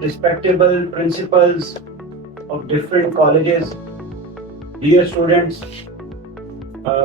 respectable principals of different colleges, dear students,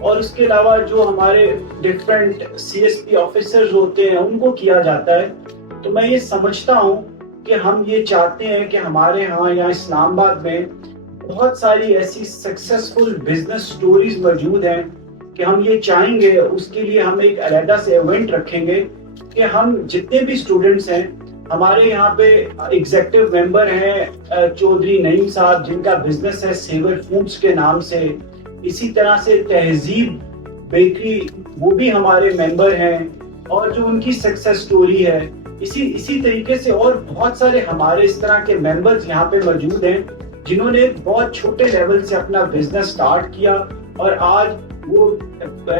اور اس کے علاوہ جو ہمارے ڈفرینٹ CSP آفیسرز ہوتے ہیں ان کو کیا جاتا ہے. تو میں یہ سمجھتا ہوں کہ ہم یہ چاہتے ہیں کہ ہمارے یہاں اسلام آباد میں بہت ساری ایسی سکسیسفل بزنس سٹوریز موجود ہیں کہ ہم یہ چاہیں گے, اس کے لیے ہم ایک علیحدہ سے ایونٹ رکھیں گے کہ ہم جتنے بھی اسٹوڈنٹس ہیں, ہمارے یہاں پہ ایگزیکٹو ممبر ہیں چودھری نعیم صاحب جن کا بزنس ہے سیور فوڈز کے نام سے, اسی طرح سے تہذیب بیکری وہ بھی ہمارے ممبر ہیں اور جو ان کی سکسیس سٹوری ہے, اسی طریقے سے اور بہت سارے ہمارے اس طرح کے ممبرز یہاں پہ موجود ہیں جنہوں نے بہت چھوٹے لیول سے اپنا بزنس سٹارٹ کیا اور آج وہ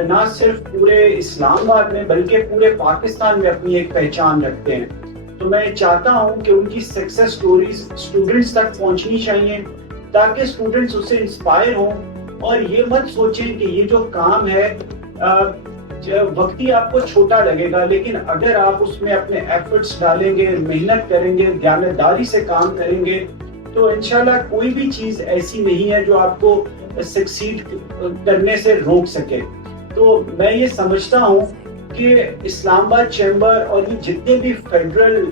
نہ صرف پورے اسلام آباد میں بلکہ پورے پاکستان میں اپنی ایک پہچان رکھتے ہیں. تو میں چاہتا ہوں کہ ان کی سکسیس سٹوریز اسٹوڈنٹس تک پہنچنی چاہیے تاکہ اسٹوڈنٹس اس سے انسپائر ہوں اور یہ مت سوچیں کہ یہ جو کام ہے وقتی آپ کو چھوٹا لگے گا, لیکن اگر آپ اس میں اپنے ایفرٹس ڈالیں گے, محنت کریں گے, دیانتداری سے کام کریں گے تو انشاءاللہ کوئی بھی چیز ایسی نہیں ہے جو آپ کو سکسیڈ کرنے سے روک سکے. تو میں یہ سمجھتا ہوں کہ اسلام آباد چیمبر اور یہ جتنے بھی فیڈرل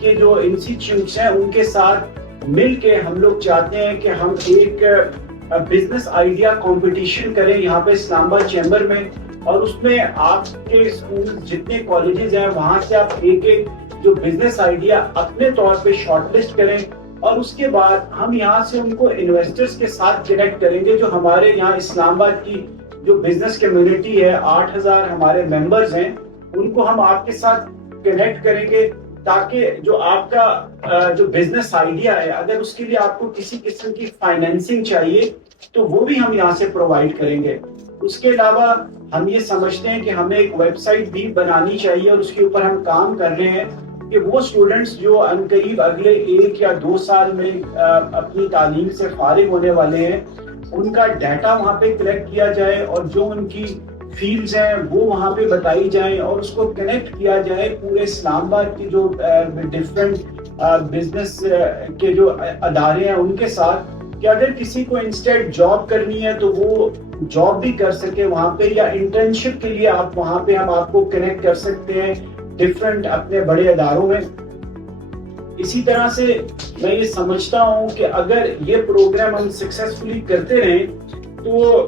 کے جو انسٹیٹیوٹس ہیں ان کے ساتھ مل کے ہم لوگ چاہتے ہیں کہ ہم ایک بزنس آئیڈیا کمپٹیشن کریں یہاں پہ اسلام آباد چیمبر میں, اور اس میں آپ کے اسکول جتنے کالجز ہیں وہاں سے آپ ایک جو بزنس آئیڈیا اپنے طور پہ شارٹ لسٹ کریں اور اس کے بعد ہم یہاں سے ان کو انویسٹرز کے ساتھ کنیکٹ کریں گے. جو ہمارے یہاں اسلام آباد کی جو بزنس کمیونٹی ہے 8,000 ہمارے ممبرز ہیں ان کو ہم آپ کے ساتھ کنیکٹ کریں گے تاکہ جو آپ کا جو بزنس آئیڈیا ہے اگر اس کے لیے آپ کو کسی قسم کی فائنینسنگ چاہیے تو وہ بھی ہم یہاں سے پرووائڈ کریں گے. اس کے علاوہ ہم یہ سمجھتے ہیں کہ ہمیں ایک ویب سائٹ بھی بنانی چاہیے اور اس کے اوپر ہم کام کر رہے ہیں کہ وہ اسٹوڈنٹس جو عنقریب اگلے 1 یا 2 سال میں اپنی تعلیم سے فارغ ہونے والے ہیں ان کا ڈیٹا وہاں پہ کلیکٹ کیا جائے اور جو ان کی فیلڈز ہیں وہ وہاں پہ بتائی جائیں اور اس کو کنیکٹ کیا جائے پورے اسلام آباد کی جو ڈفرینٹ بزنس کے جو ادارے ہیں ان کے ساتھ, کہ اگر کسی کو انسٹیٹ جاب کرنی ہے تو وہ جاب بھی کر سکے وہاں پہ, یا انٹرنشپ کے لیے آپ وہاں پہ ہم آپ کو کنیکٹ کر سکتے ہیں ڈفرینٹ اپنے بڑے اداروں میں. اسی طرح سے میں یہ سمجھتا ہوں کہ اگر یہ پروگرام ہم سکسیسفلی کرتے رہیں تو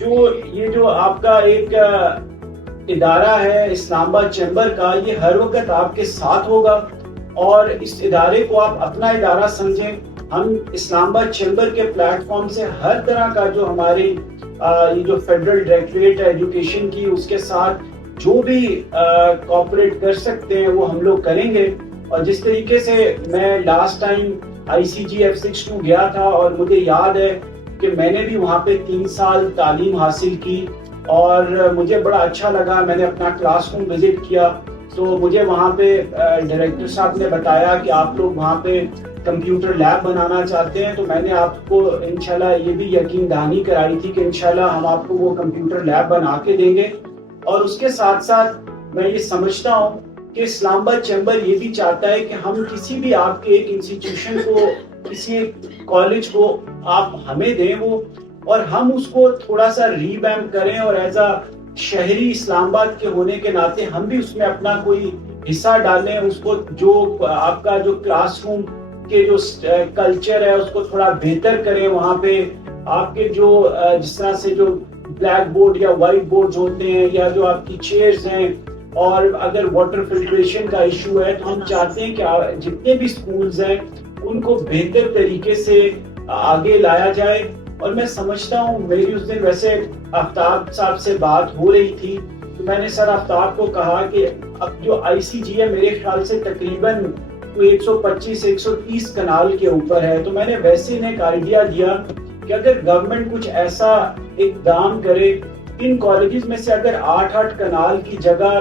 جو آپ کا ایک ادارہ ہے اسلام آباد چیمبر کا, یہ ہر وقت آپ کے ساتھ ہوگا اور اس ادارے کو آپ اپنا ادارہ سمجھیں. ہم اسلام آباد چیمبر کے پلیٹ فارم سے ہر طرح کا جو ہماری جو فیڈرل ڈائریکٹوریٹ ہے ایجوکیشن کی اس کے ساتھ جو بھی کوآپریٹ کر سکتے ہیں وہ ہم لوگ کریں گے. اور جس طریقے سے میں لاسٹ ٹائم ICG F62 گیا تھا اور مجھے یاد ہے کہ میں نے بھی وہاں پہ 3 سال تعلیم حاصل کی اور مجھے بڑا اچھا لگا. میں نے اپنا کلاس روم وزٹ کیا تو مجھے وہاں پہ ڈائریکٹر صاحب نے بتایا کہ آپ لوگ وہاں پہ کمپیوٹر لیب بنانا چاہتے ہیں, تو میں نے آپ کو انشاءاللہ یہ بھی یقین دہانی کرائی تھی کہ انشاءاللہ ہم آپ کو وہ کمپیوٹر لیب بنا کے دیں گے. اور اس کے ساتھ ساتھ میں یہ سمجھتا ہوں کہ اسلام آباد چیمبر یہ بھی چاہتا ہے کہ ہم کسی بھی آپ کے ایک انسٹیٹیوشن کو, کسی کالج کو آپ ہمیں دیں وہ, اور ہم اس کو تھوڑا سا ریویمپ کریں اور ایز اے شہری اسلام آباد کے ہونے کے ناطے ہم بھی اس میں اپنا کوئی حصہ ڈالیں. اس کو جو آپ کا جو کلاس روم کے جو کلچر ہے اس کو تھوڑا بہتر کریں. وہاں پہ آپ کے جو جس طرح سے جو بلیک بورڈ یا وائٹ بورڈ ہوتے ہیں یا جو آپ کی چیئرز ہیں, اور اگر واٹر فلٹریشن کا ایشو ہے تو ہم چاہتے ہیں کہ جتنے بھی سکولز ہیں ان کو بہتر طریقے سے آگے لایا جائے. اور میں سمجھتا ہوں میری اس دن ویسے آفتاب صاحب سے بات ہو رہی تھی تو میں نے سر آفتاب کو کہا کہ اب جو ICG ہے میرے خیال سے تقریباً 125-130 کنال کے اوپر ہے, تو میں نے ویسے انہیں ایک آئیڈیا دیا کہ اگر گورنمنٹ کچھ ایسا اقدام کرے ان کالجز میں سے اگر 8 کنال کی جگہ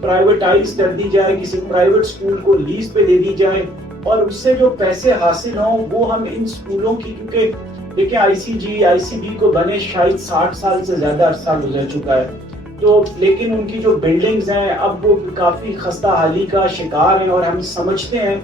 پرائیویٹائز کر دی جائے, کسی پرائیویٹ اسکول کو لیز پہ دے دی جائے اور اس سے جو پیسے حاصل ہوں وہ ہم ان اسکولوں کی, کیونکہ دیکھیں ICB کو بنے شاید 60 سال سے زیادہ عرصہ گزر چکا ہے, تو لیکن ان کی جو بلڈنگز ہیں اب وہ کافی خستہ حالی کا شکار ہیں اور ہم سمجھتے ہیں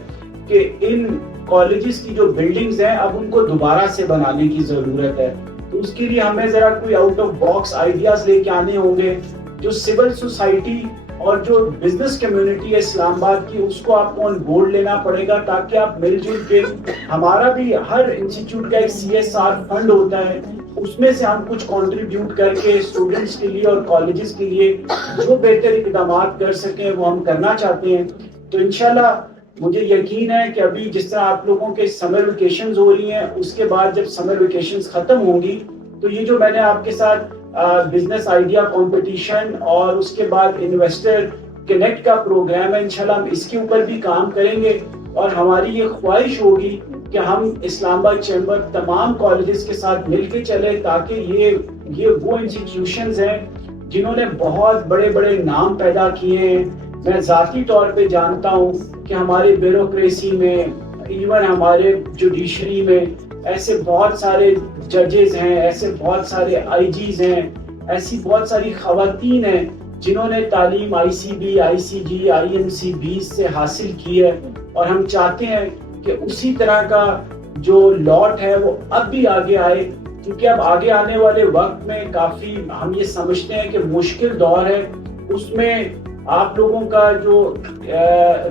کہ ان کالجز کی جو بلڈنگز ہیں اب ان کو دوبارہ سے بنانے کی ضرورت ہے. تو اس کے لیے ہمیں ذرا کوئی آؤٹ آف باکس آئیڈیاز لے کے آنے ہوں گے. جو سول سوسائٹی اور جو بزنس کمیونٹی ہے اسلام آباد کی, اس کو آپ کو آن بورڈ لینا پڑے گا, تاکہ آپ مل جل کے, ہمارا بھی ہر انسٹیٹیوٹ کا ایک CSR فنڈ ہوتا ہے, اس میں سے ہم کچھ کنٹریبیوٹ کر کے اسٹوڈنٹس کے لیے اور کالجز کے لیے جو بہتر اقدامات کر سکیں وہ ہم کرنا چاہتے ہیں. تو انشاءاللہ مجھے یقین ہے کہ ابھی جس طرح آپ لوگوں کے سمر ویکیشنز ہو رہی ہیں, اس کے بعد جب سمر ویکیشنز ختم ہوں گی تو یہ جو میں نے آپ کے ساتھ بزنس آئیڈیا کمپٹیشن اور اس کے بعد انویسٹر کنیکٹ کا پروگرام ہے, انشاءاللہ ہم اس کے اوپر بھی کام کریں گے. اور ہماری یہ خواہش ہوگی کہ ہم اسلام آباد چیمبر تمام کالجز کے ساتھ مل کے چلے, تاکہ یہ وہ انسٹیٹیوشنز ہیں جنہوں نے بہت بڑے بڑے نام پیدا کیے ہیں. میں ذاتی طور پہ جانتا ہوں کہ ہمارے بیوروکریسی میں, ایون ہمارے جوڈیشری میں ایسے بہت سارے ججز ہیں, ایسے بہت سارے IGs ہیں, ایسی بہت ساری خواتین ہیں جنہوں نے تعلیم ICB, ICG, IMC 20 سے حاصل کی ہے. اور ہم چاہتے ہیں کہ اسی طرح کا جو لاٹ ہے وہ اب بھی آگے آئے, کیونکہ اب آگے آنے والے وقت میں کافی ہم یہ سمجھتے ہیں کہ مشکل دور ہے. اس میں آپ لوگوں کا جو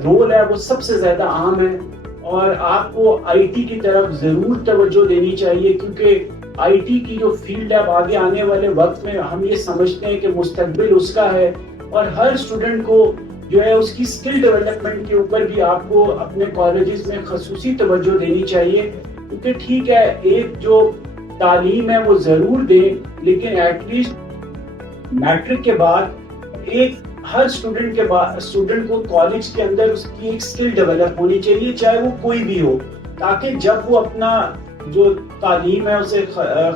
رول ہے وہ سب سے زیادہ اہم ہے, اور آپ کو IT کی طرف ضرور توجہ دینی چاہیے, کیونکہ IT کی جو فیلڈ ہے اب آگے آنے والے وقت میں ہم یہ سمجھتے ہیں کہ مستقبل اس کا ہے. اور ہر اسٹوڈنٹ کو جو ہے اس کی اسکل ڈیولپمنٹ کے اوپر بھی آپ کو اپنے کالجز میں خصوصی توجہ دینی چاہیے. کیونکہ ٹھیک ہے ایک جو تعلیم ہے وہ ضرور دیں, لیکن ایٹ لیسٹ میٹرک کے بعد ایک ہر اسٹوڈنٹ کو کالج کے اندر اس کی ایک اسکل ڈیولپ ہونی چاہیے, چاہے وہ کوئی بھی ہو, تاکہ جب وہ اپنا جو تعلیم ہے اسے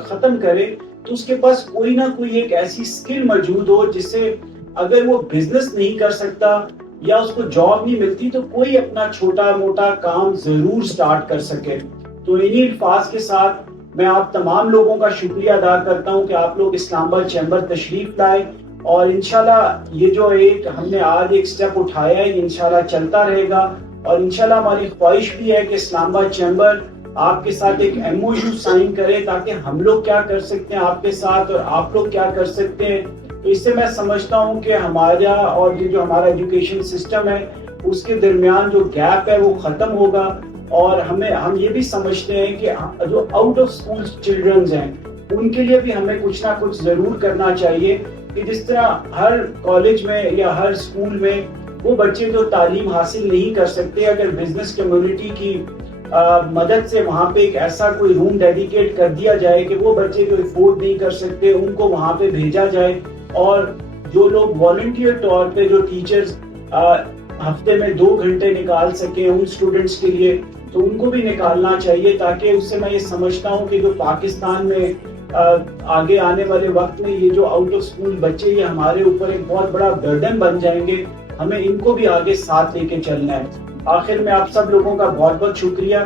ختم کرے تو اس کے پاس کوئی نہ کوئی ایک ایسی اسکل موجود ہو جس سے اگر وہ بزنس نہیں کر سکتا یا اس کو جاب نہیں ملتی تو کوئی اپنا چھوٹا موٹا کام ضرور سٹارٹ کر سکے. تو انہی الفاظ کے ساتھ میں آپ تمام لوگوں کا شکریہ ادا کرتا ہوں کہ آپ لوگ اسلام آباد چیمبر تشریف لائے, اور انشاءاللہ یہ جو ہم نے آج ایک سٹیپ اٹھایا ہے یہ انشاءاللہ چلتا رہے گا. اور انشاءاللہ ہماری خواہش بھی ہے کہ اسلام آباد چیمبر آپ کے ساتھ ایک MOU سائن کرے, تاکہ ہم لوگ کیا کر سکتے ہیں آپ کے ساتھ اور آپ لوگ کیا کر سکتے ہیں. تو اس سے میں سمجھتا ہوں کہ ہمارا اور یہ جو ہمارا ایجوکیشن سسٹم ہے اس کے درمیان جو گیپ ہے وہ ختم ہوگا. اور ہم یہ بھی سمجھتے ہیں کہ جو آؤٹ آف اسکول چلڈرنز ہیں ان کے لیے بھی ہمیں کچھ نہ کچھ ضرور کرنا چاہیے, کہ جس طرح ہر کالج میں یا ہر اسکول میں وہ بچے جو تعلیم حاصل نہیں کر سکتے, اگر بزنس کمیونٹی کی مدد سے وہاں پہ ایک ایسا کوئی روم ڈیڈیکیٹ کر دیا جائے کہ وہ بچے جو افورڈ نہیں کر سکتے ان کو وہاں پہ بھیجا جائے, اور جو لوگ والنٹیئر طور پہ جو ٹیچرز ہفتے میں 2 گھنٹے نکال سکیں ان اسٹوڈنٹس کے لیے تو ان کو بھی نکالنا چاہیے, تاکہ اس سے میں یہ سمجھتا ہوں کہ جو پاکستان میں آگے آنے والے وقت میں یہ جو آؤٹ آف اسکول بچے یہ ہمارے اوپر ایک بہت بڑا برڈن بن جائیں گے, ہمیں ان کو بھی آگے ساتھ لے کے چلنا ہے. آخر میں آپ سب لوگوں کا بہت بہت شکریہ.